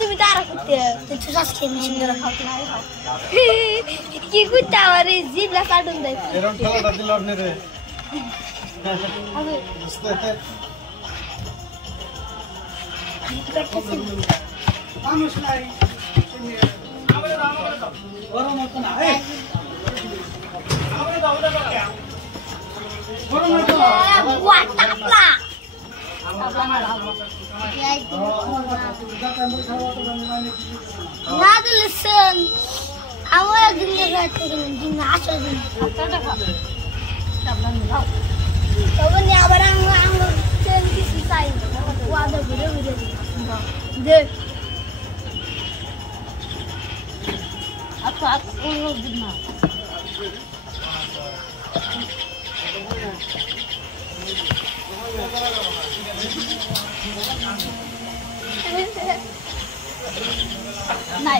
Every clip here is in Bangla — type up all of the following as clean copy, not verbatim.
তুমি তারা করতে তুই আজকে মেশিন ধরে খাওয়া কি করতে আবার জিবলা কাটুন দেয় এরকম খেলাটা দিল আপনি রে মানুষ নাই গরম হতো না listen. I want to give you a thing. Nice.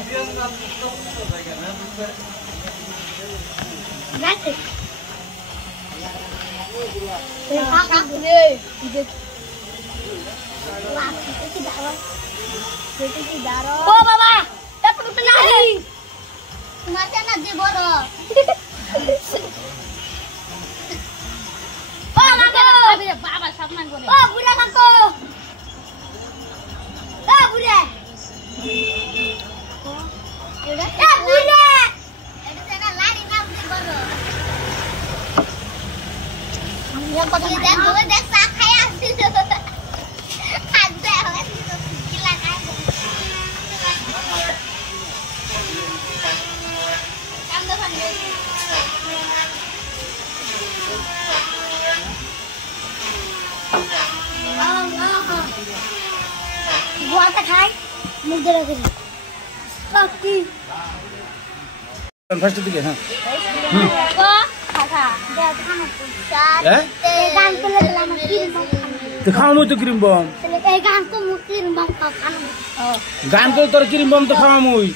That's it. Oh, Baba! That's what I'm saying. Mata na di boro. Oh, Mako! Baba, sapna kore. Oh, Buddha Mako! Oh, Buddha! Yang pakai dan gue dah sakai asli tu. Ada orang tu gila kan. Kamu dah pandai. Gua tak khai, muda lagi. Pasti. First দিকে হ্যাঁ তো খাওয়ামো তো ক্রিম বম গান তো তোর ক্রিম বম তো খাওয়ামই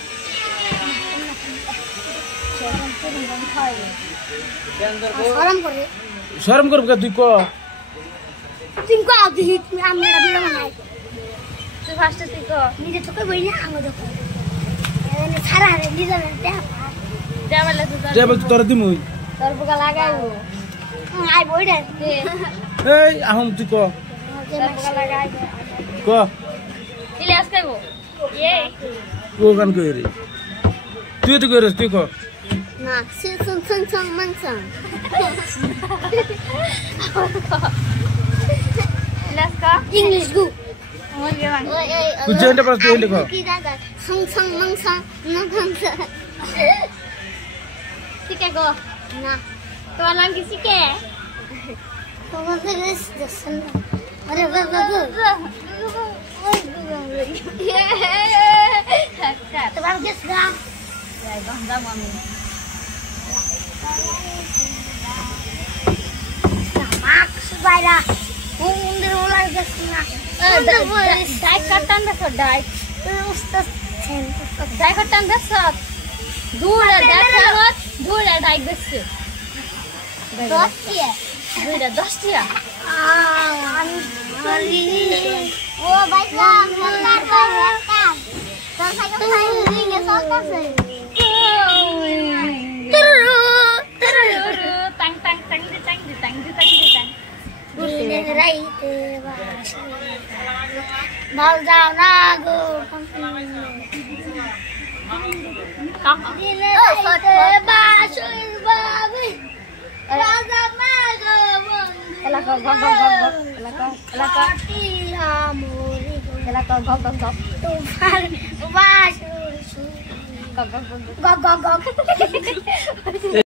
শরম করব তুই ক তুই ক তুই আমরা ভিডিও বানাই তুই ফার্স্ট তুই ক নিজে তোকে বই না আঙ্গ দেখো এনে সারা রে নিজে দেখ দেবল তোর দিমুই তোর বুকা লাগাইবো আই বই রে এই আহম তুই ক তোর বুকা লাগাইবো ক ইলিয়াস কইবো এ ও গান কই রে তুই তো কইরস তুই ক না সিং সিং সিং মান সিং ইলিয়াস ক ইংলিশ গু তুই যেটা পাস তুই লেখো কি দাদা সিং সিং মান সিং না খান Sike go. Nah. Tuan lagi sike. Kamu terus jasan. Ada bagus. Tuan jas dah. Ya, bangga mami. Mak subaira. Undir ular jasna. Dai katan dah dai. Terus tas sen. Dai katan dah sat. Dura dah Dura daik besi. 10 dia. Dura 10 dia. Oh, baiklah. Hendak kan. Kalau saya ini enggak sokat sih. Tang tang tang di tang di tang di tang di tang. Ini rai tewas. Mau jauh nago. Gok